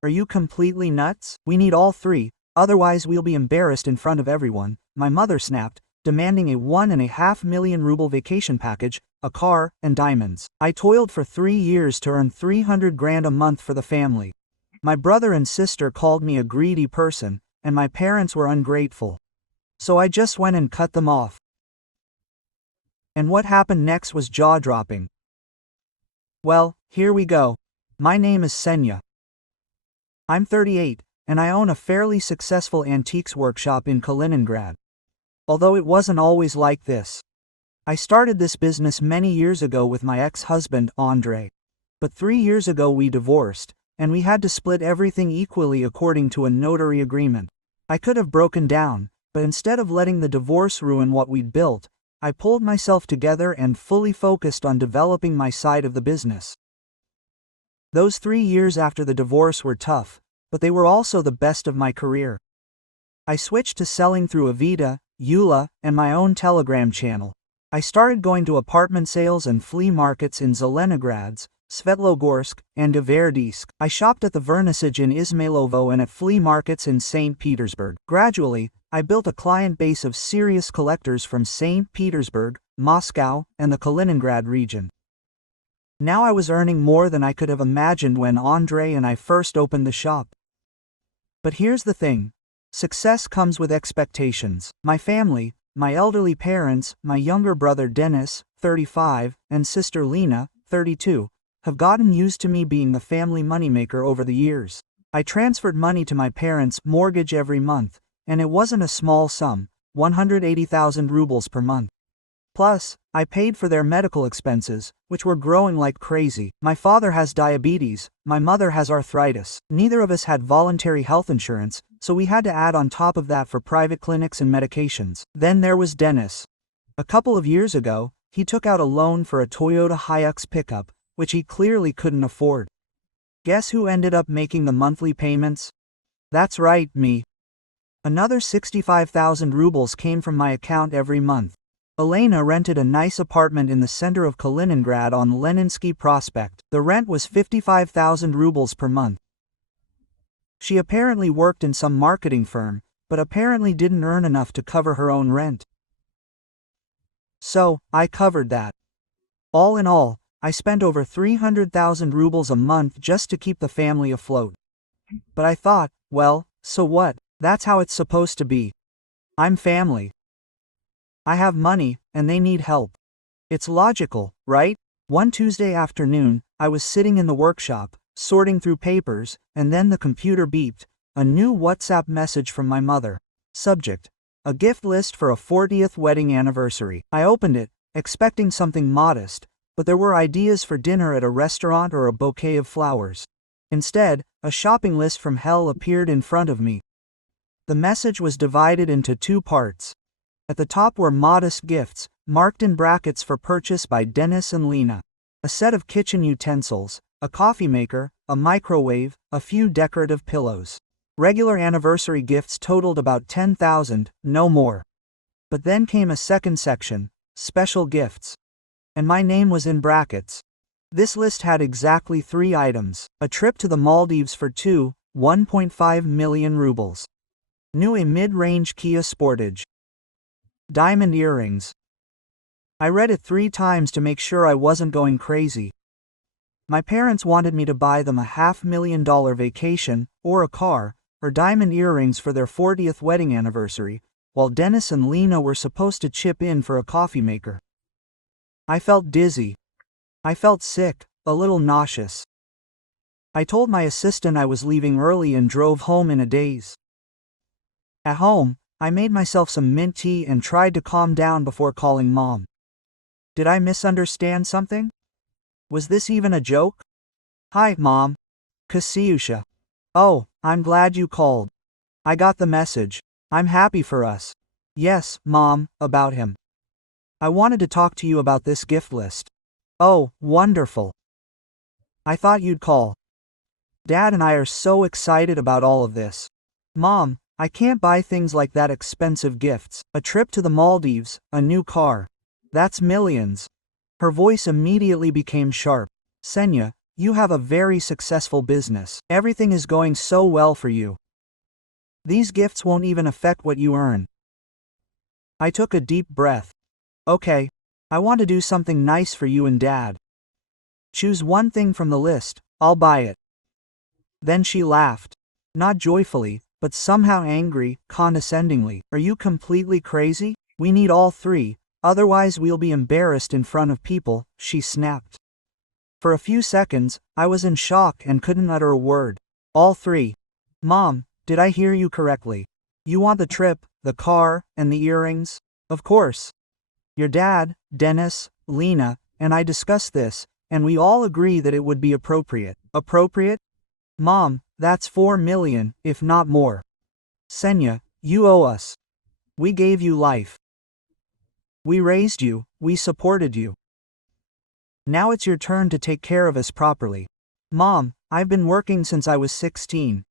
Are you completely nuts? We need all three, otherwise we'll be embarrassed in front of everyone, my mother snapped, demanding a 1.5 million ruble vacation package, a car, and diamonds. I toiled for 3 years to earn 300 grand a month for the family. My brother and sister called me a greedy person, and my parents were ungrateful. So I just went and cut them off. And what happened next was jaw-dropping. Well, here we go. My name is Senya. I'm 38, and I own a fairly successful antiques workshop in Kaliningrad. Although it wasn't always like this. I started this business many years ago with my ex-husband, Andre. But 3 years ago we divorced, and we had to split everything equally according to a notary agreement. I could have broken down, but instead of letting the divorce ruin what we'd built, I pulled myself together and fully focused on developing my side of the business. Those 3 years after the divorce were tough, but they were also the best of my career. I switched to selling through Avida, Eula, and my own Telegram channel. I started going to apartment sales and flea markets in Zelenogradsk, Svetlogorsk, and Gverdisk. I shopped at the Vernissage in Izmailovo and at flea markets in St. Petersburg. Gradually, I built a client base of serious collectors from St. Petersburg, Moscow, and the Kaliningrad region. Now I was earning more than I could have imagined when Andre and I first opened the shop. But here's the thing. Success comes with expectations. My family, my elderly parents, my younger brother Denis, 35, and sister Lena, 32, have gotten used to me being the family moneymaker over the years. I transferred money to my parents' mortgage every month, and it wasn't a small sum, 180,000 rubles per month. Plus, I paid for their medical expenses, which were growing like crazy. My father has diabetes, my mother has arthritis. Neither of us had voluntary health insurance, so we had to add on top of that for private clinics and medications. Then there was Dennis. A couple of years ago, he took out a loan for a Toyota Hilux pickup, which he clearly couldn't afford. Guess who ended up making the monthly payments? That's right, me. Another 65,000 rubles came from my account every month. Elena rented a nice apartment in the center of Kaliningrad on Leninsky Prospect. The rent was 55,000 rubles per month. She apparently worked in some marketing firm, but apparently didn't earn enough to cover her own rent. So, I covered that. All in all, I spent over 300,000 rubles a month just to keep the family afloat. But I thought, well, so what? That's how it's supposed to be. I'm family. I have money, and they need help. It's logical, right? One Tuesday afternoon, I was sitting in the workshop, sorting through papers, and then the computer beeped. A new WhatsApp message from my mother. Subject: a gift list for a 40th wedding anniversary. I opened it, expecting something modest, but there were ideas for dinner at a restaurant or a bouquet of flowers. Instead, a shopping list from hell appeared in front of me. The message was divided into 2 parts. At the top were modest gifts, marked in brackets for purchase by Denis and Lena. A set of kitchen utensils, a coffee maker, a microwave, a few decorative pillows. Regular anniversary gifts totaled about 10,000, no more. But then came a second section, special gifts. And my name was in brackets. This list had exactly 3 items. A trip to the Maldives for 1.5 million rubles. New a mid-range Kia Sportage. Diamond earrings. I read it 3 times to make sure I wasn't going crazy. My parents wanted me to buy them a $500,000 vacation, or a car, or diamond earrings for their 40th wedding anniversary, while Dennis and Lena were supposed to chip in for a coffee maker. I felt dizzy. I felt sick, a little nauseous. I told my assistant I was leaving early and drove home in a daze. At home, I made myself some mint tea and tried to calm down before calling Mom. Did I misunderstand something? Was this even a joke? Hi, Mom. Kasiusha. Oh, I'm glad you called. I got the message. I'm happy for us. Yes, Mom, about him. I wanted to talk to you about this gift list. Oh, wonderful. I thought you'd call. Dad and I are so excited about all of this. Mom, I can't buy things like that expensive gifts. A trip to the Maldives, a new car. That's millions. Her voice immediately became sharp. Senya, You have a very successful business. Everything is going so well for you. These gifts won't even affect what you earn. I took a deep breath. Okay. I want to do something nice for you and Dad. Choose one thing from the list, I'll buy it. Then she laughed. Not joyfully, but somehow angry, condescendingly. Are you completely crazy? We need all three, otherwise we'll be embarrassed in front of people, she snapped. For a few seconds, I was in shock and couldn't utter a word. All three. Mom, did I hear you correctly? You want the trip, the car, and the earrings? Of course. Your dad, Dennis, Lena, and I discussed this, and we all agree that it would be appropriate. Appropriate? Mom, that's 4 million, if not more. Senya, you owe us. We gave you life. We raised you, we supported you. Now it's your turn to take care of us properly. Mom, I've been working since I was 16,